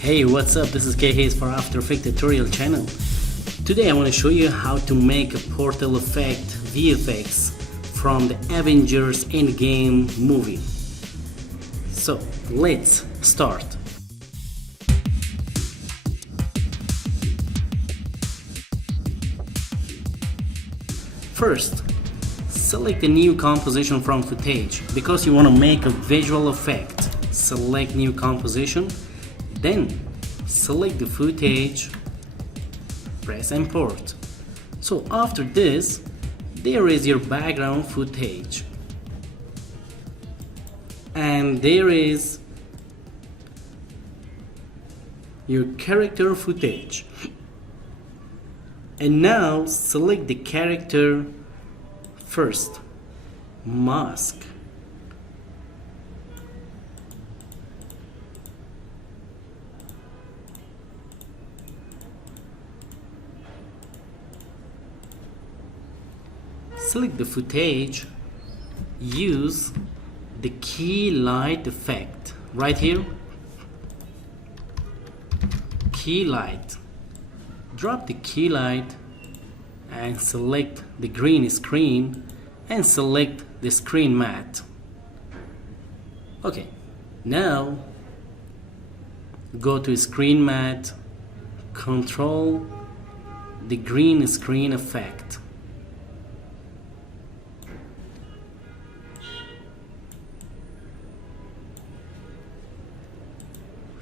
Hey, what's up? This is K Hayes for After Effects tutorial channel. Today I want to show you how to make a portal effect VFX from the Avengers Endgame movie. So let's start. First, select a new composition from footage because you want to make a visual effect. Select new composition. Then select the footage, press import. So after this, there is your background footage. And there is your character footage. And now select the character first, mask. Select the footage, use the key light effect right here, key light. Drop the key light and select the green screen and select the screen matte. Okay, now go to screen matte, control the green screen effect.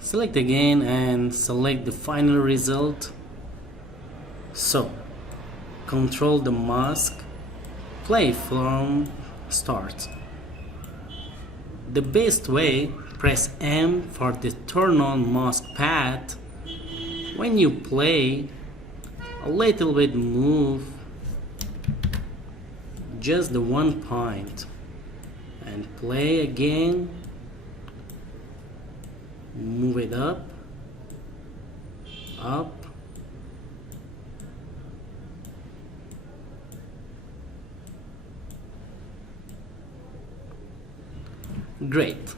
Select again and select the final result. So, control the mask, play from start. The best way, press M for the turn on mask path. When you play, a little bit move just the 1 point and play again. Move it up, up, great.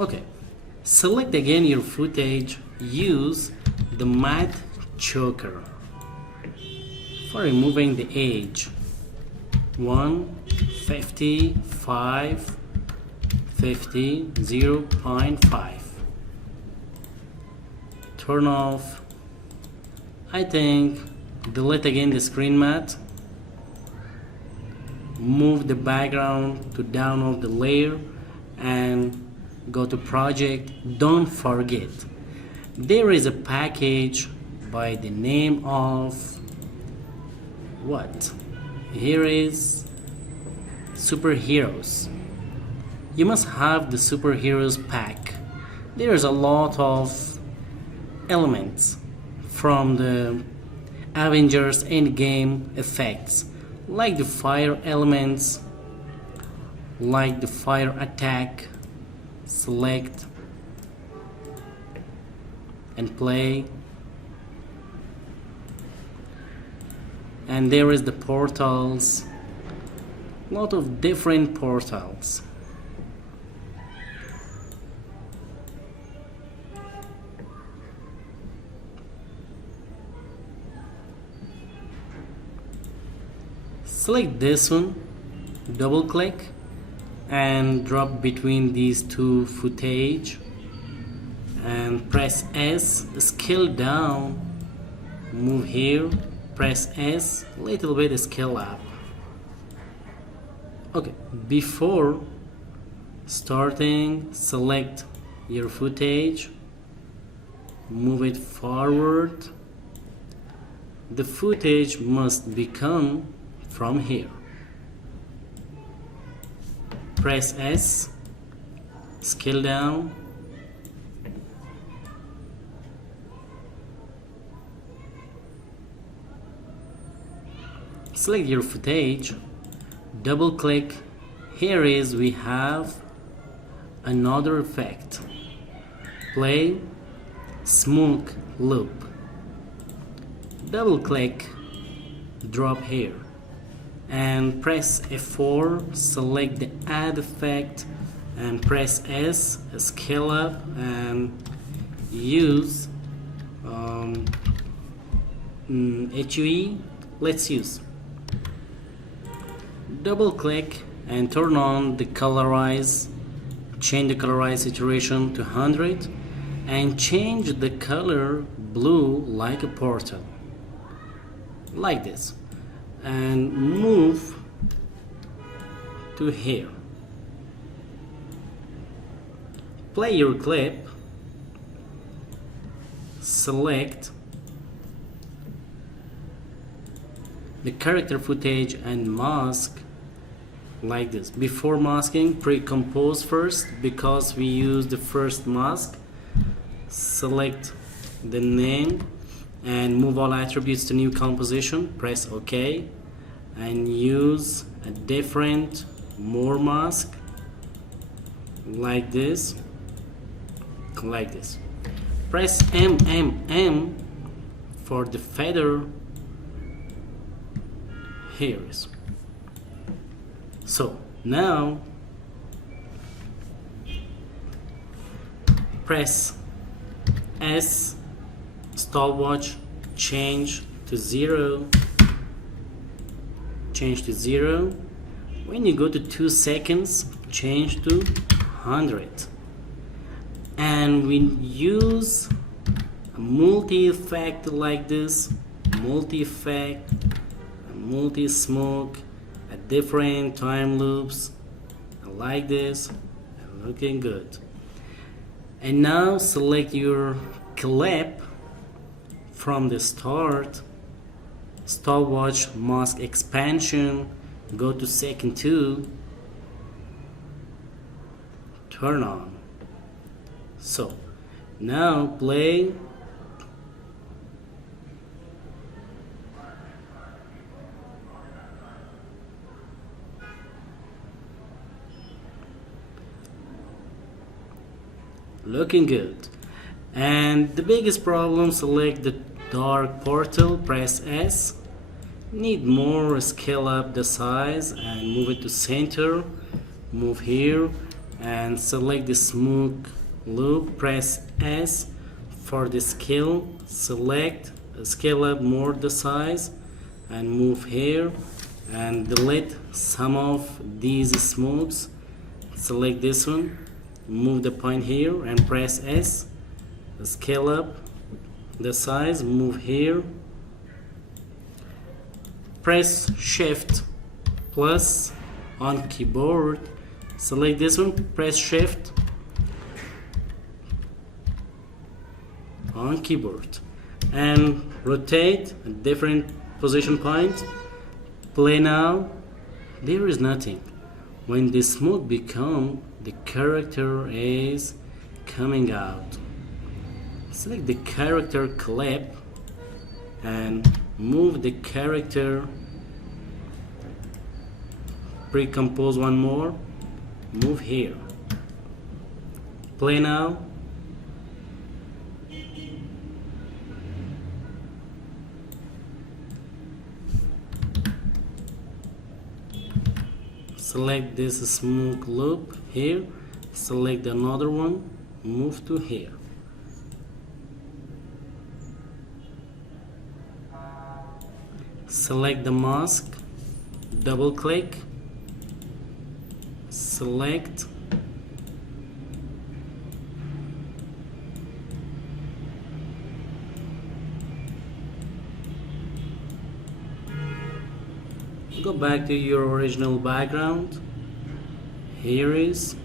Okay, select again your footage, use the matte choker for removing the edge. 155 50 0.5. Turn off. I think delete again the screen matte. Move the background to download the layer and go to project. Don't forget there is a package by the name of what? Here is superheroes. You must have the superheroes pack. There's a lot of elements from the Avengers Endgame effects, like the fire elements, like the fire attack. Select and play. And there is the portals, a lot of different portals. Select this one, double click and drop between these two footage and press S, scale down, move here, press S, little bit scale up. Okay, before starting, select your footage, move it forward. The footage must become from here. Press S, scale down, select your footage, double click. Here is we have another effect, play smoke loop. Double click, drop here and press F4, select the add effect and press S, scale up, and use HUE. Let's use. Double click and turn on the colorize. Change the colorize saturation to 100 and change the color blue like a portal, like this, and move to here. Play your clip, select the character footage and mask like this. Before masking, pre-compose first because we use the first mask. Select the name and move all attributes to new composition, press OK, and use a different more mask like this, press M for the feather. Here is. So now press S, stopwatch, change to 0. When you go to 2 seconds, change to 100. And we use a multi-effect like this, multi-effect, multi-smoke, at different time loops, like this, looking good. And now select your clip from the start, stopwatch, mask expansion, go to second 2, turn on. So now play. Looking good. And the biggest problem, select the dark portal, press S. Need more, scale up the size and move it to center. Move here and select the smooth loop, press S for the scale. Select, scale up more the size and move here and delete some of these smooths. Select this one. Move the point here and press S, scale up the size, move here, press Shift plus on keyboard, select this one, press Shift on keyboard and rotate a different position point. Play now. There is nothing. When the smoke become, the character is coming out. Select the character clip and move the character, pre-compose one more, move here. Play now. Select this smoke loop here, select another one, move to here. Select the mask, double click, select, go back to your original background. Here is.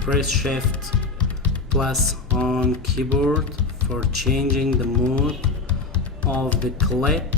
Press Shift plus on keyboard for changing the mode of the clip.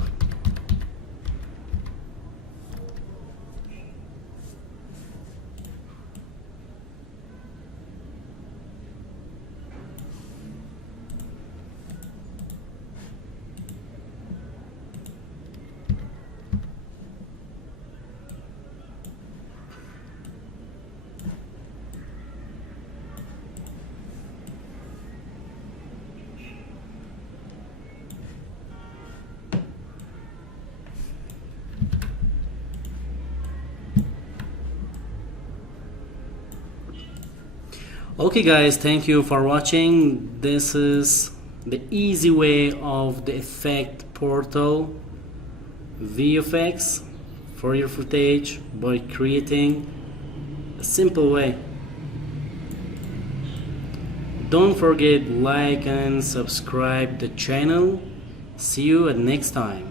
Okay guys, thank you for watching. This is the easy way of the effect portal VFX for your footage by creating a simple way. Don't forget like and subscribe the channel. See you at next time.